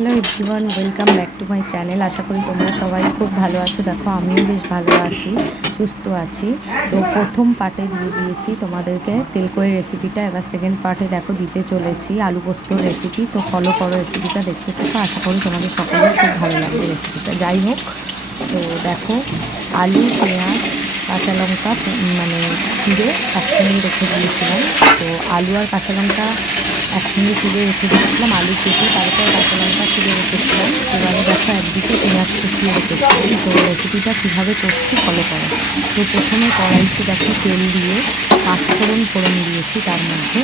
Hello everyone, welcome back to my channel. আশা করি তোমরা সবাই খুব ভালো আছো। দেখো আমিও বেশ ভালো আছি, সুস্থ আছি। তো প্রথম পার্টে দিয়ে দিয়েছি তোমাদেরকে তেলকইয়ের রেসিপিটা, এবার সেকেন্ড পার্টে দেখো দিতে চলেছি আলু পোস্তর রেসিপি। তো ফলো করো রেসিপিটা, দেখতে থাকো। আশা করি তোমাদের সকলের খুব ভালো লাগবে রেসিপিটা। যাই হোক, তো দেখো আলু, পেঁয়াজ, কাঁচা লঙ্কা মানে চিড়ে একসঙ্গে রেখে দিয়েছিলাম। তো আলু আর কাঁচা লঙ্কা একসঙ্গে চিড়ে রেখে দিয়েছিলাম, আলু কেটে তারপর কাঁচা লঙ্কা চিড়ে রেখেছিলাম। এবারে দেখো একদিকে পেঁয়াজ কুচিয়ে রেখেছিলাম। তো রেসিপিটা কীভাবে করছি ফলো করো। তো প্রথমে কড়াইতে দেখো তেল দিয়ে ফোড়ন দিয়েছি, তার মধ্যে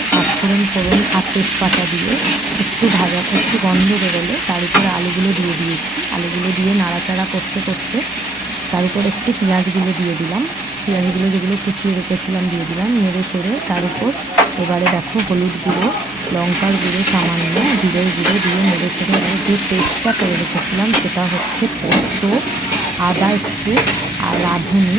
ফোড়ন আর তেজপাতা দিয়ে একটু একটু গন্ধ বেরোলে তার উপরে আলুগুলো দিয়ে দিয়েছি। আলুগুলো দিয়ে নাড়াচাড়া করতে করতে তার উপর একটু পেঁয়াজগুলো দিয়ে দিলাম। পেঁয়াজগুলো যেগুলো কুচিয়ে রেখেছিলাম দিয়ে দিলাম, নেড়ে চেড়ে তার উপর এবারে দেখো হলুদ গুঁড়ো, লঙ্কার গুঁড়ো সামান্য, জিরের গুঁড়ো দিয়ে নেড়ে চেড়ে এবারে যে পেস্টটা করে রেখেছিলাম সেটা হচ্ছে পোস্ত, আদা একটু আর রাঁধুনি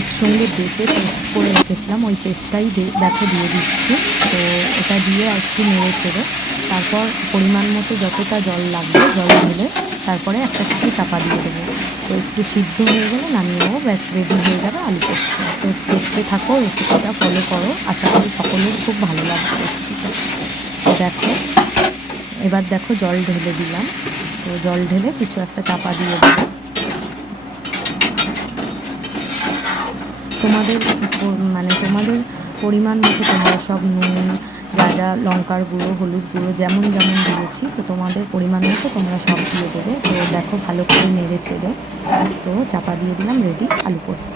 একসঙ্গে বেটে পেস্ট করে রেখেছিলাম। ওই পেস্টটাই দেখো দিয়ে দিচ্ছি। তো এটা দিয়ে একটু নেড়ে চেড়ে তারপর পরিমাণ মতো যতটা জল লাগবে জল ঢেলে তারপরে একটা কিছু চাপা দিয়ে দেবো। তো একটু সিদ্ধ হয়ে গেলে নামিয়ে নেবো, ব্যাস রেডি হয়ে যাবে আলু পোস্ত। তো দেখতে থাকো, রেসিপিটা ফলো করো। আশা করি সকলের খুব ভালো লাগবে রেসিপিটা। তো দেখো এবার দেখো জল ঢেলে দিলাম। তো জল ঢেলে কিছু একটা চাপা দিয়ে দেবো। তোমাদের তোমাদের পরিমাণ মতো তোমরা সব নুন, যা যা লঙ্কার গুঁড়ো, হলুদ গুঁড়ো যেমন যেমন দিয়েছি, তো তোমাদের পরিমাণ মতো তোমরা সব দিয়ে দেবে। তো দেখো ভালো করে নেড়ে চেড়ে তো চাপা দিয়ে দিলাম, রেডি আলু পোস্ত।